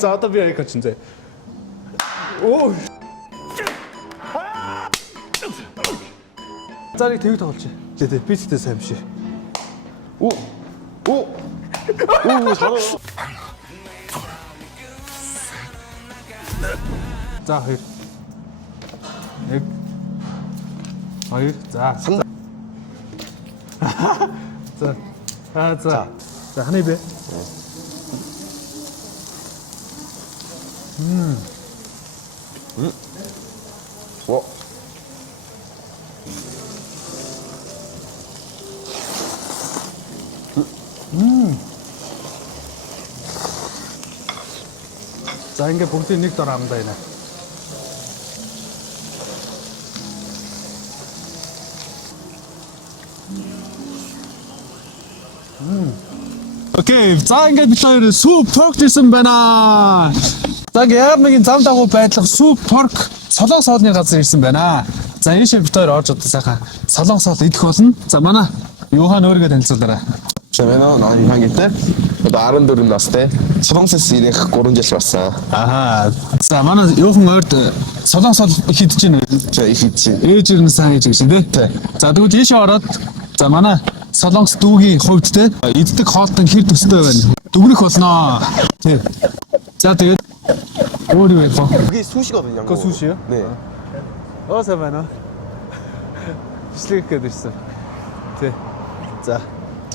За одоо би аяг очсон зэ. Оо. Зарыг тэгж тоглож. Тэ би тэгтээ сайн биш. Оо. Оо. Оо 잘해. За хоёр. Нэг. Хоёр. За. За. За. За ханы бэ? 와. За ингээ бүгдийг нэг дор амдаа байна. Окей, за ингээ бид хоёр суп порк гэсэн байна. За ингээ яг нэг зам дагуу байдлах суп порк солонгос хоолны газар ирсэн байна. За ийшээ бид хоёр орж одоо сайхан солонгос хоол идэх болно. За манай Юхан өөрийгөө танилцуулаарай. 저는 한국에 одоо 14 настай. Солонгосоос ирэх 3 жил болсон. Аха. За манай Юхан ойд солонгос хоол их идэж байна. За их идэж. Ээж ирнэ сайн гэж гэсэн тий. За тэгвэл ийшээ ороод за манай солонгос дүүгийн хувьд те иддэг хоолтой хэр төстэй байна. Дүгнэх болноо. Тий. За тэгээд өөр юу вэ? 그게 수시거든요. 그거 수시요? 네. 어서 봐요. 비슷하게 됐어. 네. 자.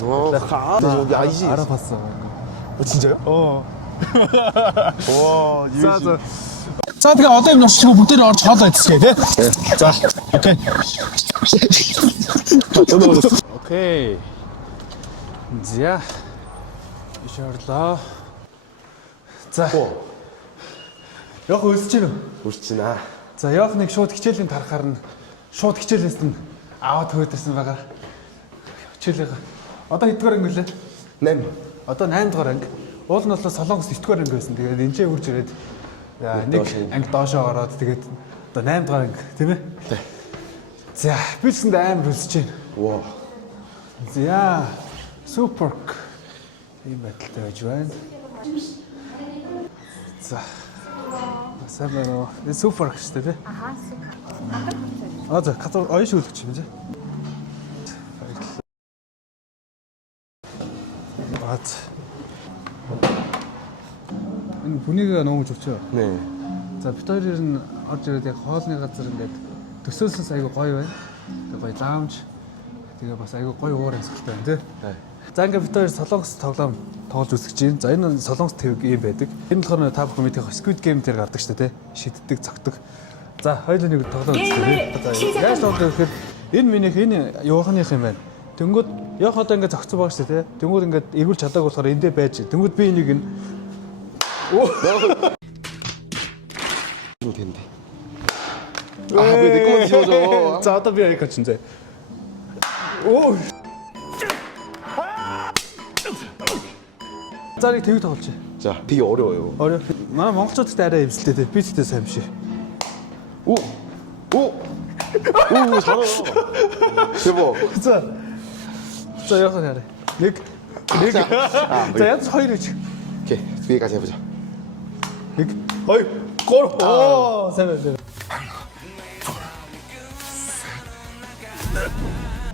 여기 아니지. 알아봤어. 진짜요? 와, 자, 자. 자, тэгээ одоо юм носчихгүй бүгдээр орж хоолоо идчихээ тий. За, окей. Окей. За. Ишарлаа. За. Яг өсөж гинэ. 멋지나. За, яг нэг шууд хичээлийн тарахаар нь шууд хичээлээс нь аваад хөөдөрсөн байгаа. Хичээлээ. Одоо хэдгээр анги лээ? 8. Одоо 8 дугаар анги. Уул нь бол солонгос 9-р анги байсан. Тэгээд энэ ч үрж ирээд нэг анги доошоо ороод тэгээд одоо 8 дугаар анги тийм ээ? Тий. За, би ч гэсэн амар өсөж байна. 와. За, супер. Ийм байдалтай байж байна. За. Сайн байна уу? Энэ супер шүү дээ, тий? Аха, супер. За, катар оёш үлгч юм тий. Бат. Энэ бүнийг нөөж өчөө. 네. За, бид хоёр нь орж ирээд яг хоолны газар ингээд төсөөлсөс айгу гоё байна. Тэгээ гоё лаунж. Тэгээ бас айгу гоё уур амьсгалтай байна тий. За ингээд бид хоёр солонгос тоглоом тоглож үзэж байна. За энэ солонгос твэг юм байдаг. Энэ болохоор та бүхэн мэдэх Squid Game дээр гардаг шүү дээ тий. Шиддэг, цогтөг. За хоёул нэг тоглоом үзлээ. Яаж тоглох гэхээр энэ минийх энэ юуханых юм байна. Тэнгүүд яг одоо ингээд зогцсон байгаа шүү дээ тий. Тэнгүүд ингээд эргүүл чадаагүй болохоор эндээ байж. Тэнгүүд би энийг нь 이거 된대. 왜 내 거만 씌워줘? 자, одоо би аяг очсон зэ. Оо. Зарыг тэгж тоглож. 자, 되게 어려워요. Орой. Манай монголчуудад арай эвсэлтэй те. Би тэгтээ сайн биш. 오. 오. 오, 잘해. 대박. За. За яах вэ? Нэг. За янз хоёр гэж. 오케이. 두 개까지 해보자. Нэг. Хоёр. Гур. Оо, сайн байна.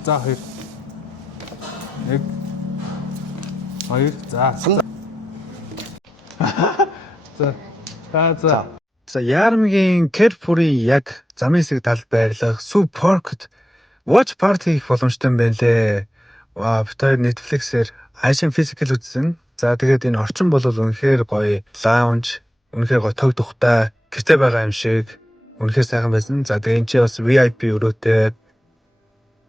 За хоёр. Нэг. Хоёр. За. За. За. За Ярмгийн Керпурийн яг замын хэсэг талд байрлах Soup Pork-д watch party хийх боломжтой юм байна лээ. Ваа, бид хоёр Netflix-ээр Asian Physical үзсэн. За тэгээд энэ орчин бол үнэхээр гоё lounge, үнэхээр гоё тог тухтай, гэрте байгаа юм шиг үнэхээр сайхан байсан. За тэгээд энэ ч бас VIP өрөөтэй.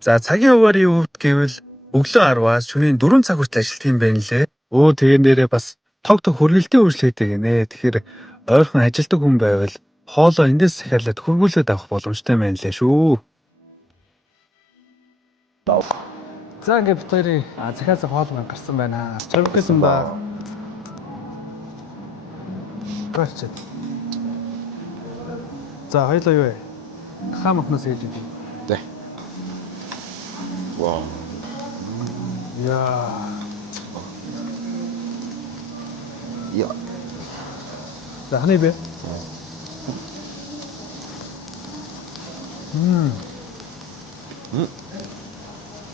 За цагийн хуваарийн хувьд гэвэл өглөө 10-аас шөнийн 4 цаг хүртэл ажилтг юм байна лээ. Өө тэгэн дээрээ бас тог хөргөлтийн үйлчлэгтэй гинэ. Тэгэхээр ойрхон ажилтг хүн байвал хоолоо эндээс захиалаад хөргүүлээд авах боломжтой байна лээ шүү. За ингээд бид хоёрын захиалсан хоолой гарсан байна. Чамгсэн ба. Гачээ. За хоёлоо юу вэ? Хамахнаас хийж идэв. 네. 와. Яа. 이야. 자, 한 입에.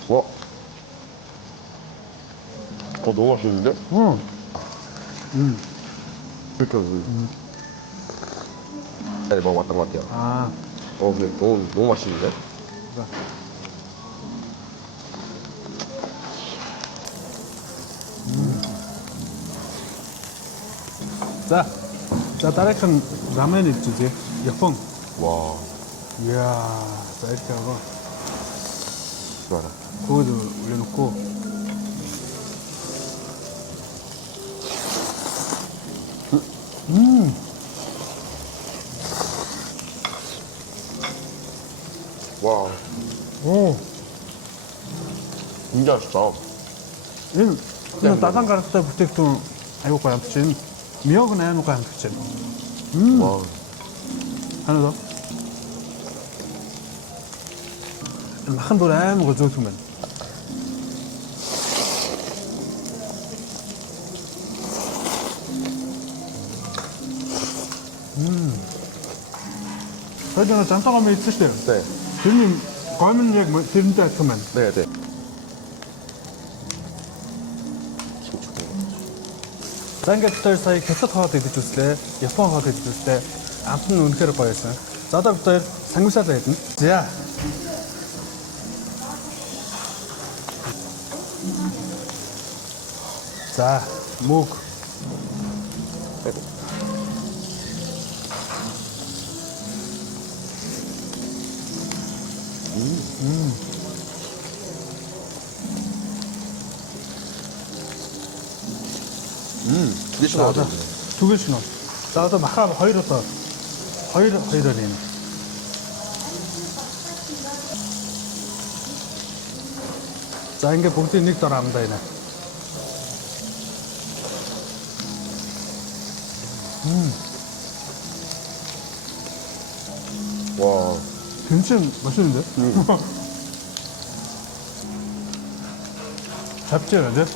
와. 너무 맛있는데? 그러니까 네, 먹어봤던 것 같아요. 아, 근데 너무 맛있는데? 자, 자, 따뜻한 라면 있지, 약봉. 와, 이야, 자, 이렇게 하고, 좋아라. 고기도 올려놓고. 와, 오, 진짜 맛있다. 이는 따뜻한 가락다 부탁도 아이고 거야 붙인 미역은 아이고 거야 붙인. 와, 하나 더. 한 돌에 아이고 좋으면. 저희는 짬뽕하면 있으시대요. 네, 대님 거면 이제 뭐 드린다 그러면. 네, 네. Zangetтэй сая хятад хоол идэж үзлээ, Япон хоол идэж үзлээ. Амт нь үнэхээр гоё байсан. За одоо бид хоёр самгисаад байдна. За. За, мөг. 두개 За одоо 신어가지고. түгэл шинэ. За одоо махаа хоёр удаа. Хоёр энэ. За ингээ бүгдийг нэг дор амдаа байна. 와, 김치 맛있는데? 잡채는데?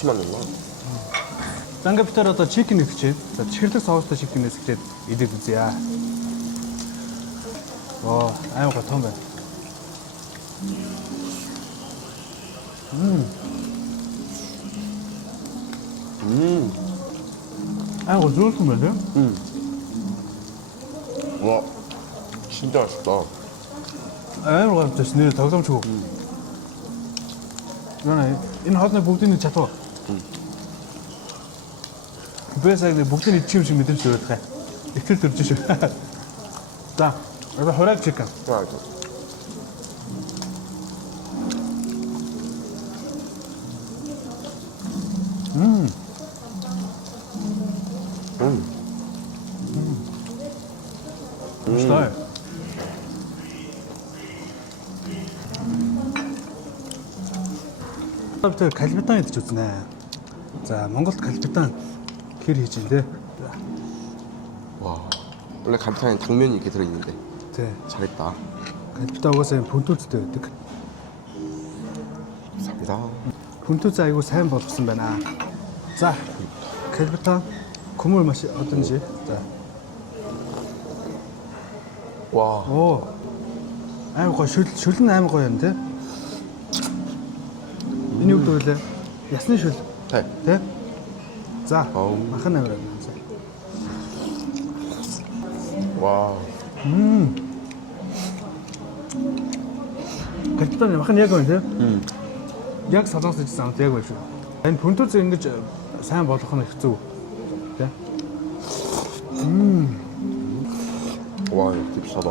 잡채만 넣나? Zangetтэй одоо чикен нэгчээд. За чихэрлэг соустой чикен нэгчээд идэх үзье. Оо, аймаг том байна. аймаг 좋은 байна. 와, 진짜 맛있다. аймаг гомдсон нэр тоглоомчгүй. Энэ хоолны бүгдийг нь чадваа. Бэсэг бүгдийг нь идчих юм шиг мэдэрч байгаа хаа. Итгэл төрж шүү. За, одоо хорог чикен. 와, 맛있다. одоо калбитан идэж үзнэ. За, Монголд калбитан хэр хийж дээ. 와. 원래 감탄에 당면이 이렇게 들어있는데 Тэ. 잘했다. Калбитан угаасаа пүнтүүцтэй байдаг. 감사합니다. Пүнтүүц айгуу сайн болгосон байна. За, калбитан 국물 맛이 어떤지. 자. 와, Оо. Аим гоё шүлэн аим гоё юм те. Энэ юу гэвэл ясны шүл 네. те. За, 어우. махан амир. 와, Калбитан махан яг байна те. Яг солонгос гэж санаад яг байна шүү. Энэ пүнтүүц ингэж сайн болгох нь хэцүү. Тэ. 와, 이거 비싸다.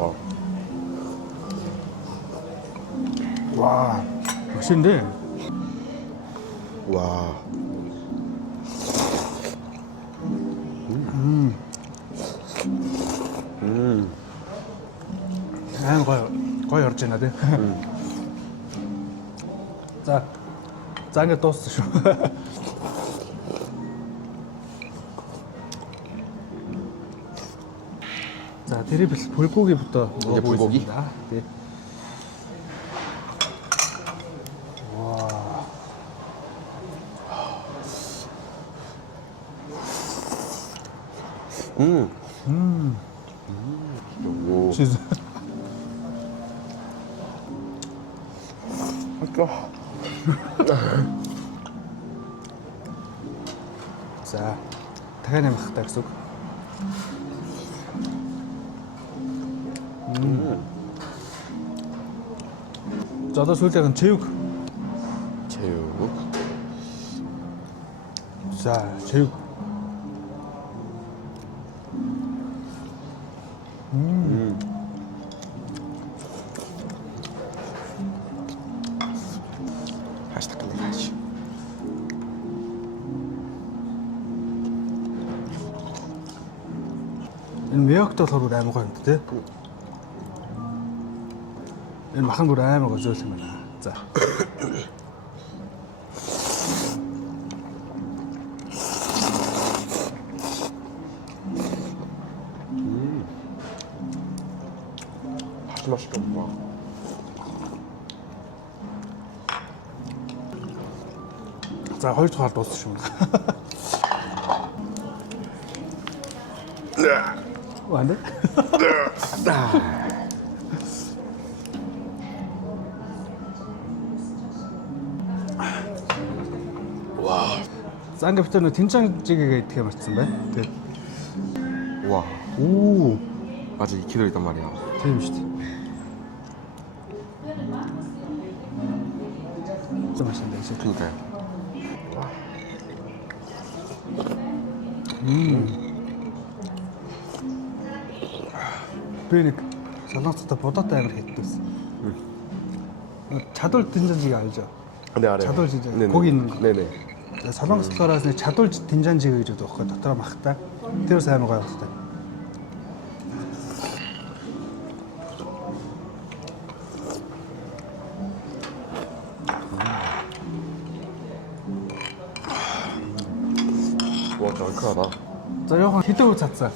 와, 맛있는데. 와, 아유, гоё орж байна тий. За. За ингэ дууссан шүү. 자, 트리플 불고기부터 이제 불고기? 먹어보겠습니다. 네. 와. 오. She's За дахиад нэмэх хэрэгтэй гэсэн үг. За одоо сүүлийнх нь чивг. 제육. За чивг. 다시 닦는 다시. Энэ мёгт болохоор амар гоё юм тий. Энэ махан бүр амар гоё зүйл юм байна. За. 아주 맛있겠다. За хоёр дахь дууссан шүү. Ванэ? 와. За ингээд бид нөө тэнцэнжигээ идэх юм болсон бай. Тэгээд 와. оо 맞아 2kg 있단 말이야. тийм шүү дээ. За машин дээр шиг. 그러니까요. Би нэг солонгоцтой бодоотой амар хийдсэн. Чадвар тэнцэнжиг 알죠? 네 알아요. чадвар жиж 네네. 고기 있는 거. 네네. солонгос болохоор нэг чадвар тэнцэнжиг гэж байдаг байхгүй дотроо махтай. Тэр сайн гоё байна. 와 얼큰하다. За яахан хэдэн үе цацсан.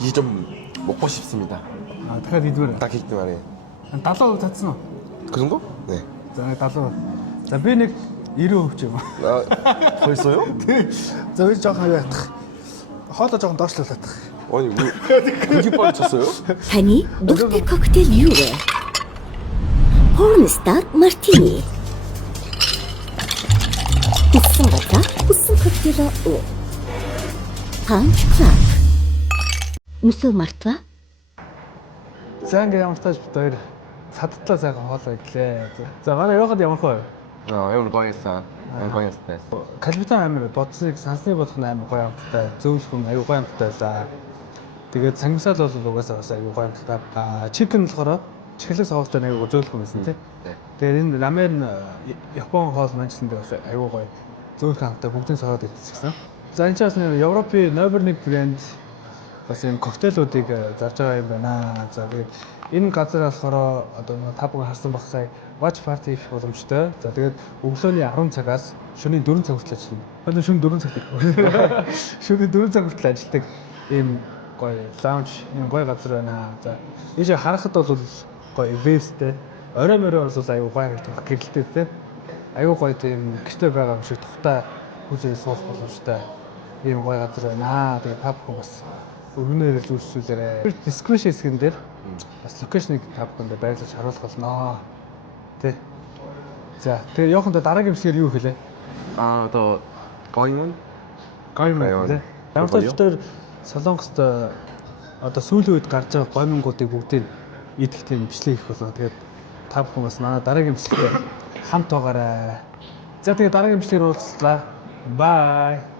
이제 좀 먹고 싶습니다. А дахиад идвэр. 딱 있기 말해. 70% цацсан уу? 그 정도? 네. За 70%. За би нэг 90% ч юм. 아 벌써요? За би жоохон яах. Хоолоо жоохон доошлуулах. 아니 그렇게 빨리 쳤어요? таны дуртай коктейл юу вэ? Pornstar Martini. Үсэн бата, үсэн коктейл уу? Punch Club. Нүсөө мартва? За ингээ ямар тааж бит хоёр цадтлаа сайхан хоолоо идлээ. За манай явахад ямар хөө? 오늘 광했어. 오늘 광했을 때. Калбитан амир бодсныг сансны бодох нь амир гоё амттай. Зөвлөх юм аюу гоё амттай байлаа. Тэгээд цангисаал бол угаасаа бас аюу гоё амттай. Чикен болохоор чихлэг соостой аюу зөвлөх юм байсан тий. Тэгээд энэ рамен Япон хоол манчсан дээр бас аюу гоё зөвлөх амттай бүгдийн сороод ирсэн. За энэ ч бас нэг Европын номер 1 брэнд бас энэ коктейлүүдийг зарж байгаа юм байна. За тэгээд энэ газар болохоор одоо та бүхэн харсан баг сая watch party их боломжтой. За тэгээд өглөөний 10 цагаас шөнийн 4 цаг хүртэл ажиллана. Одоо шөнийн 4 цагт шөнийн 4 цаг хүртэл ажилладаг ийм гоё лаунж, ийм гоё газар байна. За ийш харахад бол гоё вэвстэй. Орой морой бол аюу гоё харагдах гэрэлтэй те. Аюу гоё тийм гэртэй байгаа юм шиг тухтай хүзээ суух боломжтой. Ийм гоё газар байна. Тэгээд та бүхэн бас өргөнөөр л үйлчлүүлээрэй. Description хэсгэн дээр бас локейшнийг та бүхэнд байрлаж харуулах болно. Тэ. За, тэгээ явахандаа дараагийн бичлэгээр юу хэлээ? 아더 거임은? Гоймон тий. Ямар ч төвчдөр Солонгост одоо сүүлийн үед гарч байгаа гоймонгуудыг бүгдийг идэх тийм бичлэг их болно. Тэгээд та бүхэн бас манай дараагийн бичлэгээр хамт байгаарай. За тэгээ дараагийн бичлэгээр уулзлаа. Bye.